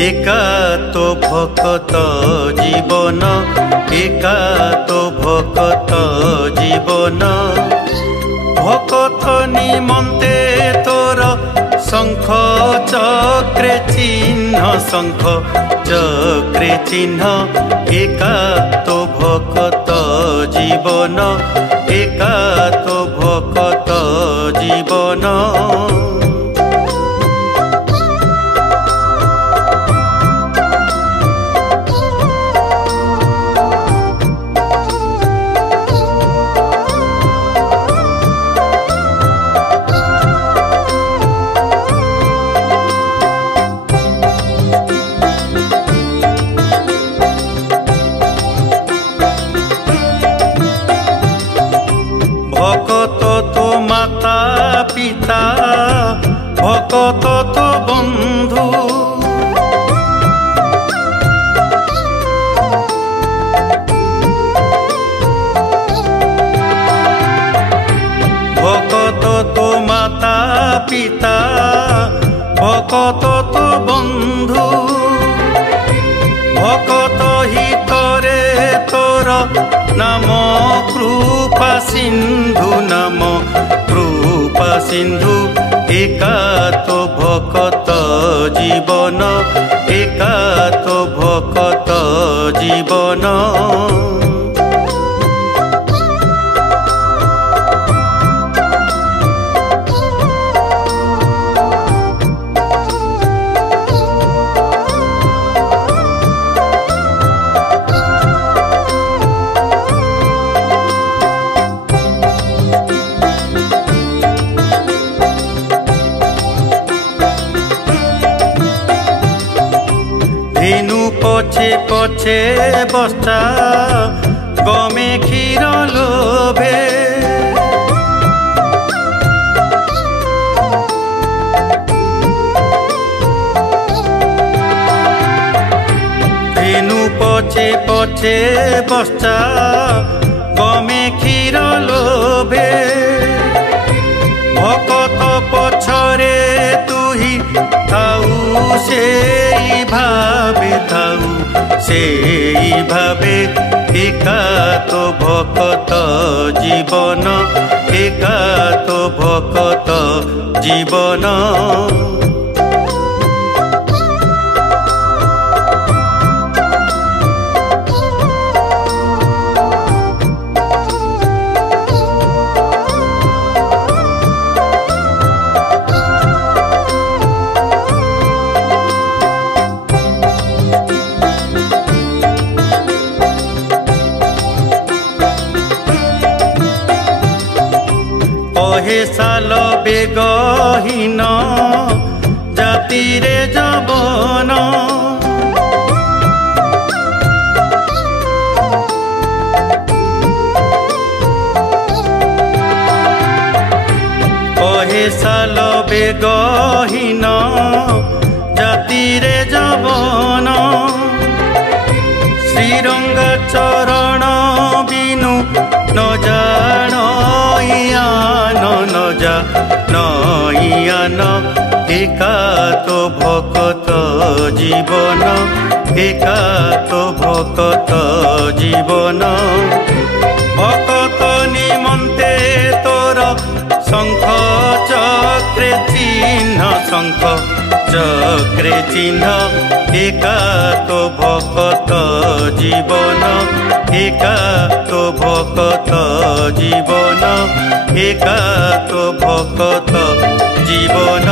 एका तो भक्त जीवन एका तो भक्त जीवन भक्त निमंते तोर शंख चक्रे चिन्ह शंख चक्रे चिन्ह एका तो भक्त जीवन एका तो भक्त जीवन भक्त तो माता पिता भक्त तो बंधु भक्त तो माता पिता भक्त तो बंधु भक्त ही करे तोर नाम कृपा सिंधु नाम कृपा सिंधु एका तो भक्त जीवन एका तो भक्त जीवन धेनु पछे पछे बस्ता गमे क्षीर लोभे धेनु पछे पछे बस्ता गमे क्षीर लोभे भक्त पछरे तुही थाऊ से भावे थाऊ से भावे एका तो भक्त जीवन एका तो भक्त जीवन कहे साल बेगहीन जाति रे जबन कहे साल बेगहीन जाति रे जबन श्रीरंग चरण बिनु न जान नयान एका तो भक्त जीवन एका तो भक्त जीवन भक्त निमंते तोर शंख चक्रे चिन्ह शंख चक्रे चिन्ह एका तो भक्त जीवन एका तो भक्त जीवन एका तो भक्त जीवन।